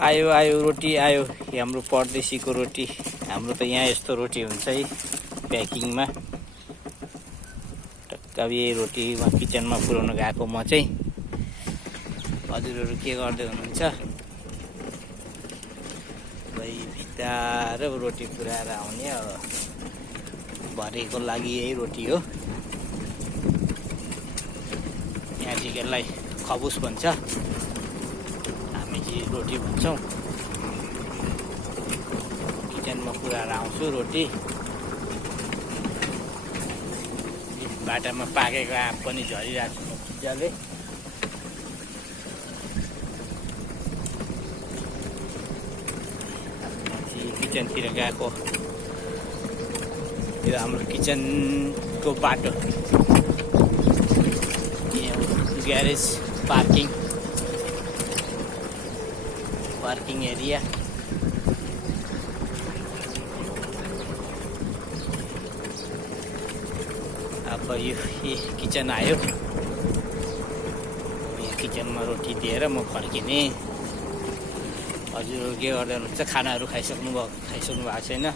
आयो आयो रोटी आयो हाम्रो परदेशीको रोटी। हाम्रो त यहाँ यस्तो रोटी हुन्छ है प्याकिङमा। टक्क यही रोटी किचनमा पुर्याउन गएको म चाहिँ। हजुरहरू के गर्दै हुनुहुन्छ? भाइ बिस्तारो रोटी पुऱ्याएर आउने अब भरेको लागि यही रोटी हो। यहाँ चाहिँ यसलाई खबुस भन्छ, हामी चाहिँ रोटी भन्छौँ। किचनमा पुऱ्याएर आउँछु रोटी। बाटामा पाकेको आँप पनि झरिरहेको छ मजाले। किचनतिर गएको यो हाम्रो किचनको बाटो। Garage parking area. अब यो किचन आयो। यो किचनमा रोटी दिएर म फर्किने। हजुरहरू के गर्दै हुनुहुन्छ? खानाहरू खाइसक्नु भएको छैन?